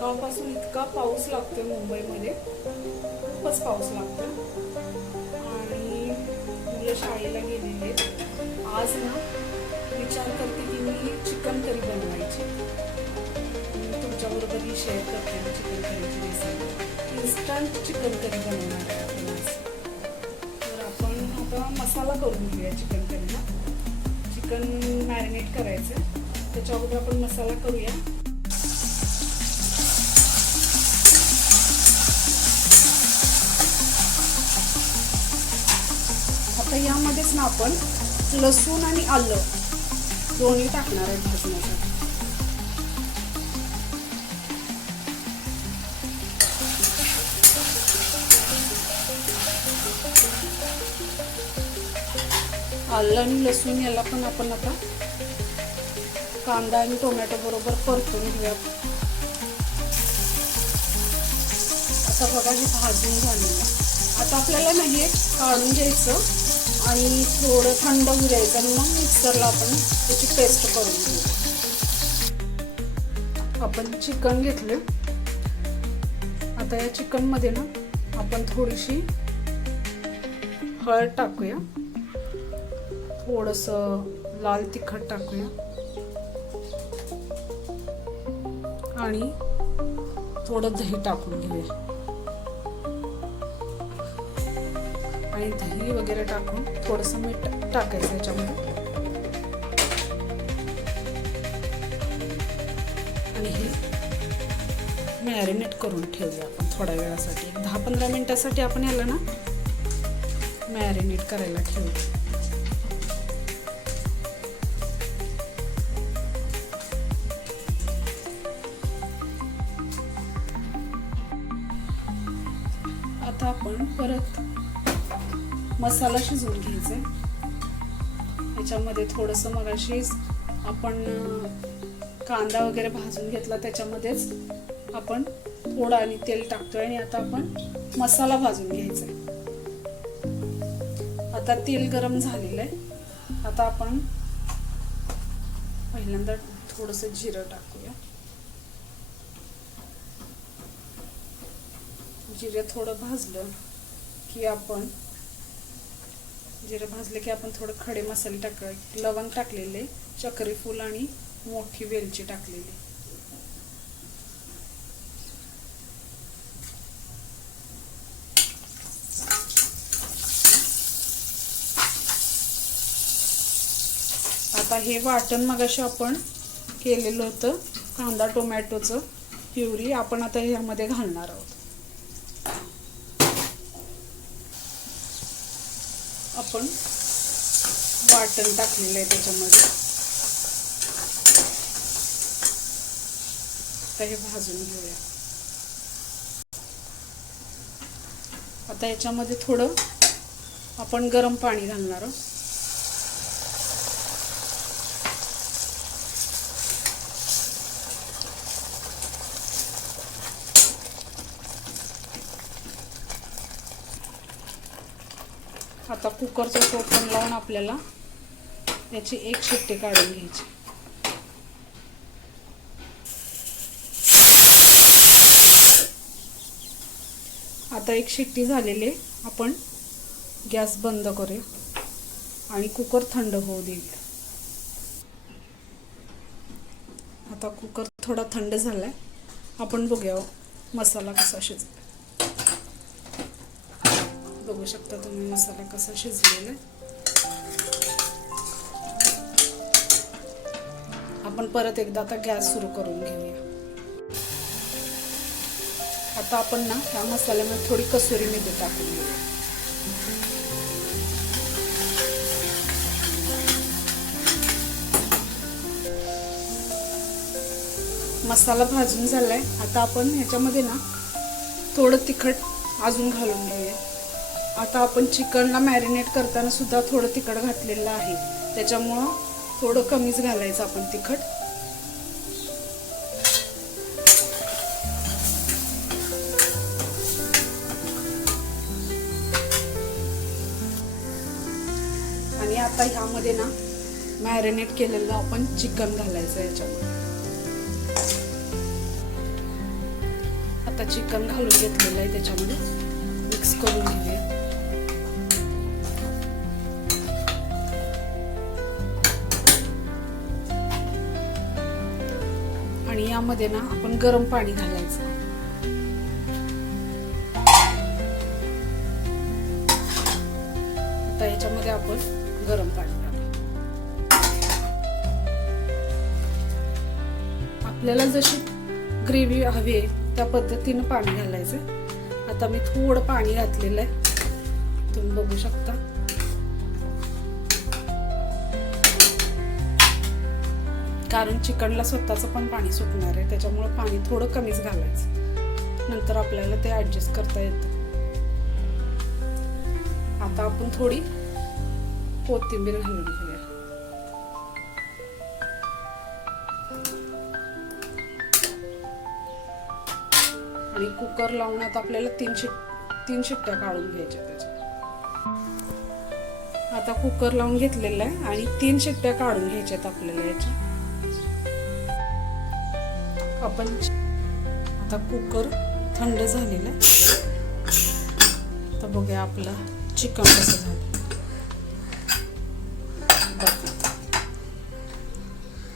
सकाळपासून इतका पाऊस लागतोय मुंबईमध्ये, खूपच पाऊस लागतोय. आणि मुलं शाळेला गेलेली आहेत. आज ना विचार करते की मी चिकन करी बनवायची. मी तुमच्याबरोबर ही शेअर करते ना चिकन करीची रेसिपी. इन्स्टंट चिकन करी बनवणार आहे आपण आज. तर आपण आता मसाला करून घेऊया चिकन करीला. चिकन मॅरिनेट करायचं, त्याच्या अगोदर आपण मसाला करूया. आता यामध्येच ना आपण लसूण आणि आलं दोन्ही टाकणार आहे भाजण्यासाठी. आलं आणि लसूण याला पण आपण आता कांदा आणि टोमॅटो बरोबर परतून घेऊया. आता बघा हे भाजून झालेलं. आता आपल्याला नाही काढून घ्यायचं आणि थोडं थंड होऊ द्यायचं आणि मग मिक्सरला आपण त्याची पेस्ट करून घेऊ. आपण चिकन घेतले. आता या चिकनमध्ये ना आपण थोडीशी हळद टाकूया, थोडंसं लाल तिखट टाकूया आणि थोडं दही टाकून घेऊया. आणि दही वगैरे टाकून थोडंसं मीठ टाकायचं याच्यामध्ये. आणि हे मॅरिनेट करून ठेवूया आपण थोड्या वेळासाठी. 10-15 मिनिटासाठी आपण याला ना मॅरिनेट करायला ठेवूया. आता आपण परत मसाला शिजवून घ्यायचा. याच्यामध्ये थोडंसं मगाशी आपण कांदा वगैरे भाजून घेतला, त्याच्यामध्येच आपण थोडं आणि तेल टाकतोय आणि आता आपण मसाला भाजून घ्यायचा. आता तेल गरम झालेलं आहे. आता आपण पहिल्यांदा थोडंसं जिरं टाकूया. जिरे थोडं भाजलं की आपण भाजले की आपण थोडं खडे मसाले टाकायचे. लवंग टाकलेले, चक्री फूल आणि मोठी वेलची टाकलेली. आता हे वाटण मगाशी आपण केलेलं होतं कांदा टोमॅटोचं प्युरी आपण आता ह्यामध्ये घालणार आहोत. आपण वाटण टाकलेलं आहे त्याच्यामध्ये. आता हे भाजून घेऊया. आता याच्यामध्ये थोडं आपण गरम पाणी घालणार आहोत. आता कुकरचं टोपण लावून आपल्याला याची एक शिट्टी काढून घ्यायची. आता एक शिट्टी झालेली. आपण गॅस बंद करूया आणि कुकर थंड होऊ देऊया. आता कुकर थोडा थंड झालाय. आपण बघूया मसाला कसा शिजला. बघू शकता तुम्ही मसाला कसा शिजलेला आहे. आपण परत एकदा आता गॅस सुरू करून घेऊया. आता आपण ना या मसाल्यामध्ये थोडी कसुरी मेथी टाकून घेऊया. मसाला भाजून झालाय. आता आपण ह्याच्यामध्ये ना थोडं तिखट अजून घालून घेऊया. आता आपण चिकनला मॅरिनेट करताना सुद्धा थोडं तिखट घातलेलं आहे, त्याच्यामुळं थोडं कमीच घालायचं आपण तिखट. आणि आता ह्यामध्ये ना मॅरिनेट केलेलं आपण चिकन घालायचं याच्यामध्ये. आता चिकन घालून घेतलेलं आहे, त्याच्यामध्ये मिक्स करून घेऊया. आणि यामध्ये ना आपण गरम पाणी घालायचं. आता याच्यामध्ये आपण गरम पाणी घालू. आपल्याला जशी ग्रेव्ही हवी आहे त्या पद्धतीने पाणी घालायचं. आता मी थोडं पाणी घातलेलं आहे, तुम्ही बघू शकता. कारण चिकनला स्वतःचं पण पाणी सुटणार आहे, त्याच्यामुळे पाणी थोडं कमीच घालायचं. नंतर आपल्याला ते ऍडजस्ट करता येतं. आता आपण थोडी कोथिंबीर घालून घेऊया. आणि कुकर लावून आता आपल्याला तीन शिट्ट्या काढून घ्यायच्या त्याच्या. आता कुकर लावून घेतलेला आहे आणि 3 शिट्ट्या काढून घ्यायच्यात आपल्याला याच्या. आपण आता कुकर थंड झालेला आहे. तर बघूया आपलं चिकन कसं झालं.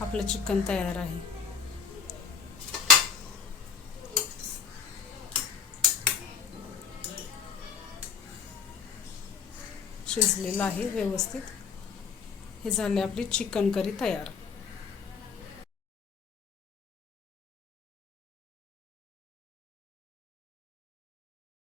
आपलं चिकन तयार आहे. शिजलेलं आहे व्यवस्थित. हे झाले आपली चिकन करी तयार.